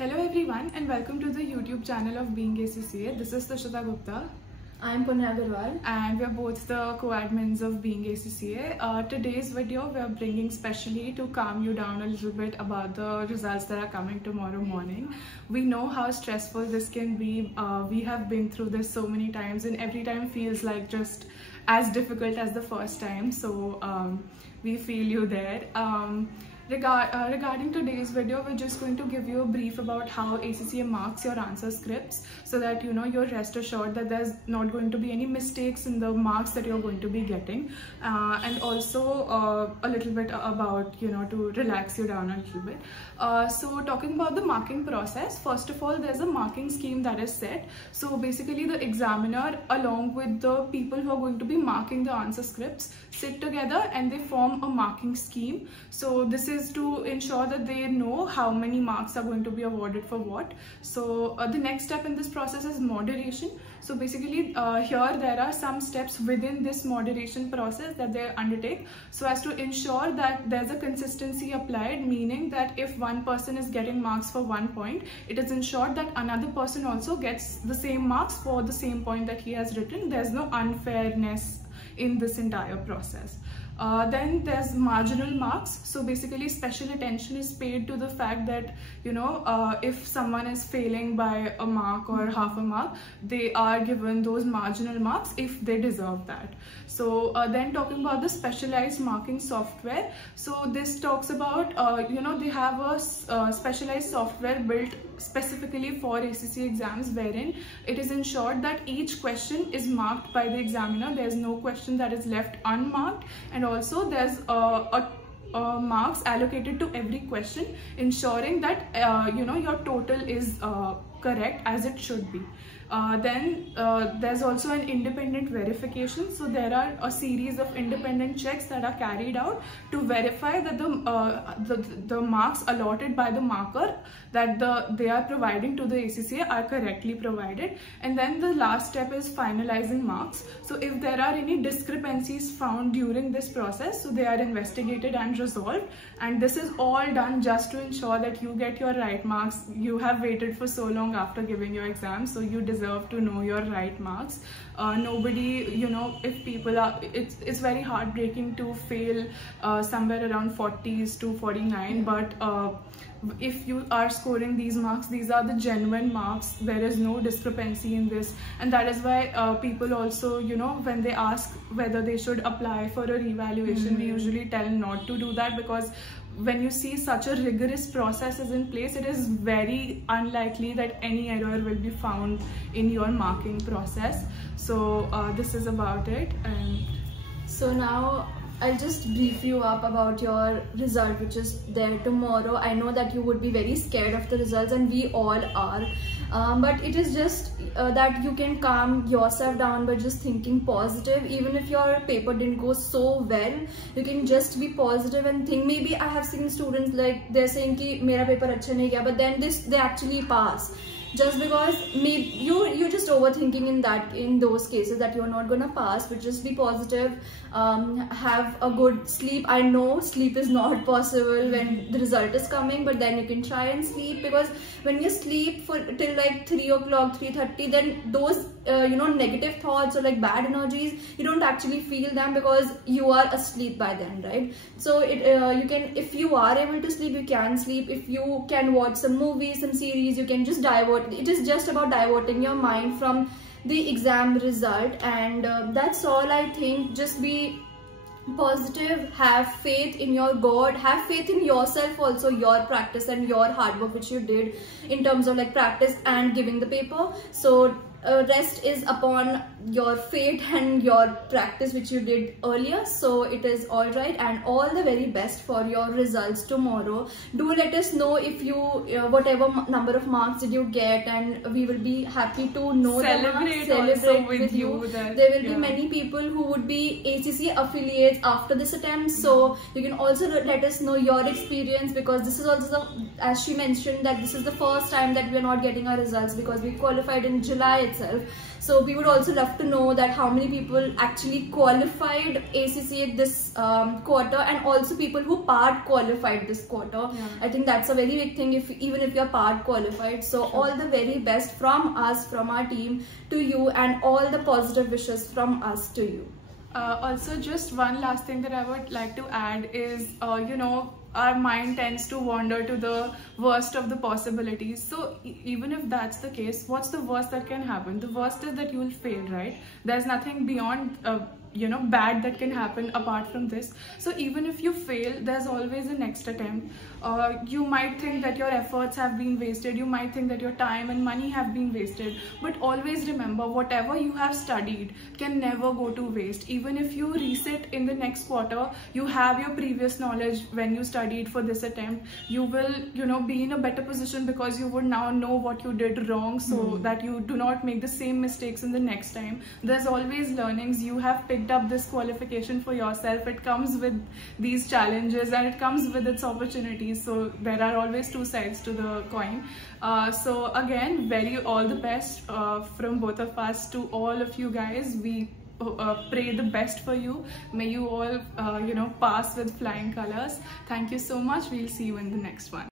Hello everyone and welcome to the YouTube channel of Being ACCA. This is Tushita Gupta. I am Punya Agarwal And we are both the co-admins of Being ACCA. Today's video we are bringing specially to calm you down a little bit about the results that are coming tomorrow morning. We know how stressful this can be. We have been through this so many times and every time feels like just as difficult as the first time. So we feel you there. Regarding today's video, we're just going to give you a brief about how ACCA marks your answer scripts so that you're rest assured that there's not going to be any mistakes in the marks that you're going to be getting, and also a little bit about to relax you down a little bit. So talking about the marking process, first of all there's a marking scheme that is set. So basically the examiner along with the people who are going to be marking the answer scripts sit together and they form a marking scheme. So this is to ensure that they know how many marks are going to be awarded for what. So the next step in this process is moderation. So basically here there are some steps within this moderation process that they undertake so as to ensure that there's a consistency applied, meaning that if one person is getting marks for 1 point, it is ensured that another person also gets the same marks for the same point that he has written. There's no unfairness in this entire process. Then there's marginal marks. So basically special attention is paid to the fact that if someone is failing by a mark or half a mark, they are given those marginal marks if they deserve that. So then talking about the specialized marking software, so this talks about they have a specialized software built specifically for ACCA exams, wherein it is ensured that each question is marked by the examiner. There's no question that is left unmarked, and also there's marks allocated to every question, ensuring that your total is correct as it should be. Then there's also an independent verification. So there are a series of independent checks that are carried out to verify that the marks allotted by the marker that they are providing to the ACCA are correctly provided. And then the last step is finalizing marks. So if there are any discrepancies found during this process, so they are investigated and resolved. And this is all done just to ensure that you get your right marks. You have waited for so long after giving your exam, so you deserve to know your right marks. Nobody, if people are, it's very heartbreaking to fail somewhere around 40s to 49, but if you are scoring these marks, these are the genuine marks. There is no discrepancy in this, and that is why people also, when they ask whether they should apply for a revaluation, we usually tell not to do that, because when you see such a rigorous process is in place, it is very unlikely that any error will be found in your marking process. So this is about it. And so now I'll just brief you up about your result, which is there tomorrow. I know that you would be very scared of the results, and we all are, but it is just that you can calm yourself down by just thinking positive. Even if your paper didn't go so well, you can just be positive and think, maybe I have seen students like they're saying ki mera paper acha nahi gaya, but then they actually pass. Just because maybe you're just overthinking in those cases that you're not gonna pass. But just be positive, have a good sleep. I know sleep is not possible when the result is coming, but then you can try and sleep, because when you sleep for till like 3 o'clock, 3:30, then those negative thoughts or like bad energies, you don't actually feel them because you are asleep by then, right? So you can, if you are able to sleep, you can sleep. If you can watch some movies, some series, you can just divert. It is just about diverting your mind from the exam result, and that's all. I think just be positive, have faith in your God, have faith in yourself also, your practice and your hard work which you did in terms of like practice and giving the paper. So rest is upon your fate and your practice which you did earlier. So it is all right, and all the very best for your results tomorrow. Do let us know if you whatever number of marks did you get, and we will be happy to know celebrate with you. There will be many people who would be ACCA affiliates after this attempt, so you can also let us know your experience, because this is also as she mentioned that this is the first time that we are not getting our results because we qualified in July itself. So we would also love to know that how many people actually qualified ACCA this quarter, and also people who part qualified this quarter. Yeah. I think that's a very big thing, even if you're part qualified. So all the very best from us, from our team to you, and all the positive wishes from us to you. Also, just one last thing that I would like to add is, you know, our mind tends to wander to the worst of the possibilities. So even if that's the case, what's the worst that can happen? The worst is that you will fail, right? There's nothing beyond you know, bad that can happen apart from this. So even if you fail, there's always a next attempt. You might think that your efforts have been wasted, you might think that your time and money have been wasted, but always remember, whatever you have studied can never go to waste. Even if you resit in the next quarter, you have your previous knowledge when you studied for this attempt. You will, you know, be in a better position because you would now know what you did wrong, so that you do not make the same mistakes in the next time. There's always learnings. You have picked up this qualification for yourself. It comes with these challenges and it comes with its opportunities. So there are always two sides to the coin. So again, all the best from both of us to all of you guys. We pray the best for you. May you all you know, pass with flying colors. Thank you so much. We'll see you in the next one.